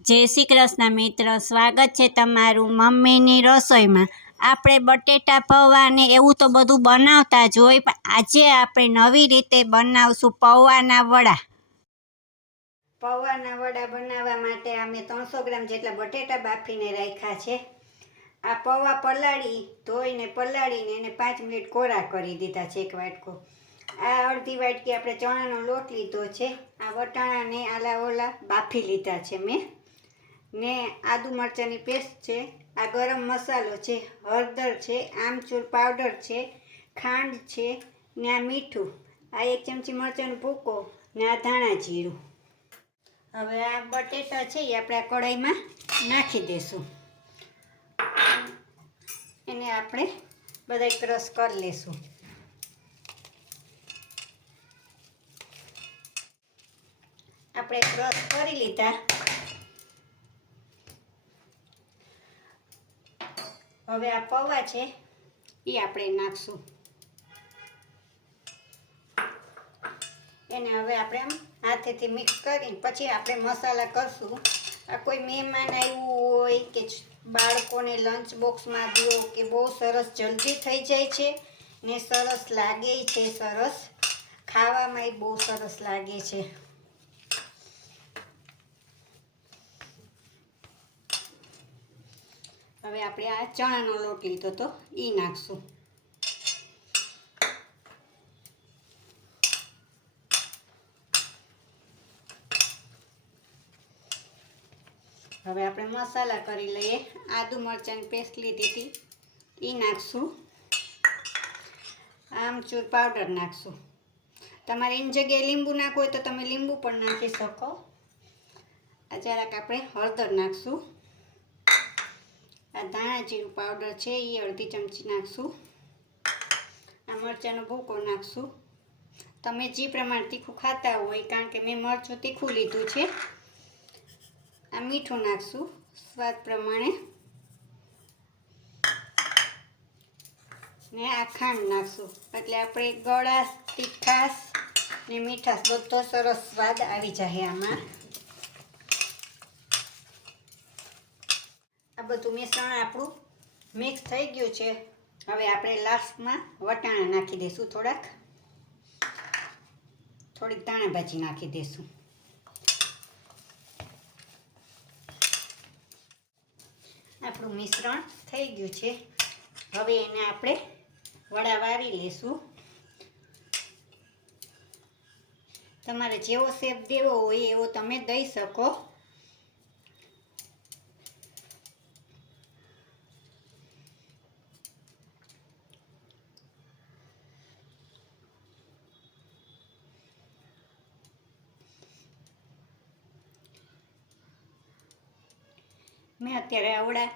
જય શ્રી કૃષ્ણ મિત્ર, સ્વાગત છે તમારું મમ્મીની રસોઈમાં। આપણે બટેટા પૌવા ને એવું તો બધું બનાવતા જ હોય, પણ આજે આપણે નવી રીતે બનાવશું પૌવાના વડા। પૌવાના વડા બનાવવા માટે અમે 300 ગ્રામ જેટલા બટેટા બાફીને રાખ્યા છે। આ પૌવા ધોઈને પલાળીને એને 5 મિનિટ કોરા કરી દીધા છે, 1 વાટકો। આ અડધી વાટકી આપણે ચણાનો લોટ લીધો છે। આ વટાણાને આલા બાફી લીધા છે મેં, ને આદુ મરચાંની પેસ્ટ છે, આ ગરમ મસાલો છે, હળદર છે, આમચૂર પાવડર છે, ખાંડ છે, ને આ મીઠું, આ 1 ચમચી મરચાંનો ભૂકો, ને આ ધાણા જીરું। હવે આ બટેટા છે એ આપણે આ કઢાઈમાં નાખી દઈશું, એને આપણે બધા ક્રશ કરી લેશું। આપણે ક્રશ કરી લીધા। હવે આ પૌવા છે એ આપણે નાખશું, એને હવે આપણે આમ હાથેથી મિક્સ કરીને પછી આપણે મસાલા કરશું। આ કોઈ મહેમાન આવ્યું હોય કે બાળકોને લંચ બોક્સમાં દો કે બહુ સરસ જલ્દી થઈ જાય છે ને સરસ લાગે છે, સરસ ખાવામાં બહુ સરસ લાગે છે। હવે આપણે આ ચણાનો લોટ લીધો તો એ નાખશું। હવે આપણે મસાલા કરી લઈએ। આદુ મરચાંની પેસ્ટ લીધી હતી એ નાખશું, આમચૂર પાવડર નાખશું। તમારે એની જગ્યાએ લીંબુ નાખવું હોય તો તમે લીંબુ પણ નાખી શકો। આ જરાક આપણે હળદર નાખશું, આ ધાણા જીરું પાવડર છે એ અડધી ચમચી નાખશું, આ મરચાંનો ભૂકો નાખશું। તમે જે પ્રમાણે તીખું ખાતા હોય, કારણ કે મેં મરચું તીખું લીધું છે। આ મીઠું નાખશું સ્વાદ પ્રમાણે, ને આ ખાંડ નાખશું, એટલે આપણે ગળાશ, તીખાશ ને મીઠાશ બધો સરસ સ્વાદ આવી જાય આમાં। આ બધું મિશ્રણ આપણું મિક્સ થઈ ગયું છે। હવે આપણે લાસ્ટમાં વટાણા નાખી દઈશું, થોડીક ધાણા ભાજી નાખી દઈશું। આપણું મિશ્રણ થઈ ગયું છે, હવે એને આપણે વડા વાળી લેશું। તમારે જેવો શેપ દેવો હોય એવો તમે દઈ શકો। મેં અત્યારે આવડા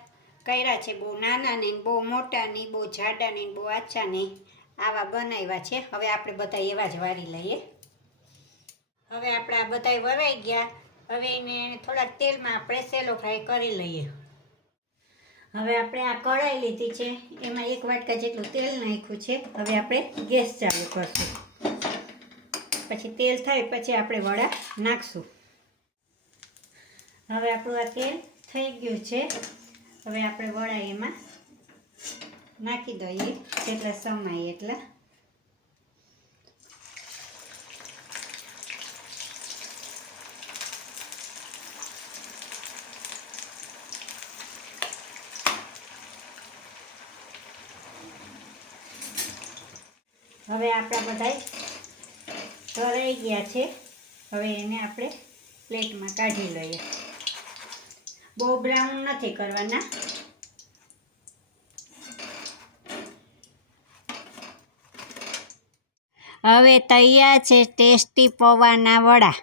કર્યા છે, બહુ નાના નહીં, બહુ મોટા નહીં, બહુ જાડા નહીં, બહુ આછા નહીં, આવા બનાવ્યા છે। હવે આપણે બધા એવા જ વાળી લઈએ। હવે આપણે આ બધા વરાઈ ગયા, હવે એને થોડાક તેલમાં આપણે સેલો ફ્રાય કરી લઈએ। હવે આપણે આ કઢાઈ લીધી છે, એમાં 1 વાટકા જેટલું તેલ નાખ્યું છે। હવે આપણે ગેસ ચાલુ કરશું, પછી તેલ થાય પછી આપણે વડા નાખશું। હવે આપણું આ તેલ થઈ ગયું છે, હવે આપણે વડા એમાં નાખી દઈએ, જેટલા સમાય એટલા। હવે આપણા બધા તળાઈ ગયા છે, હવે એને આપણે પ્લેટમાં કાઢી લઈએ। બહુ બ્રાઉન નથી કરવાના। હવે તૈયાર છે ટેસ્ટી પૌવાના વડા।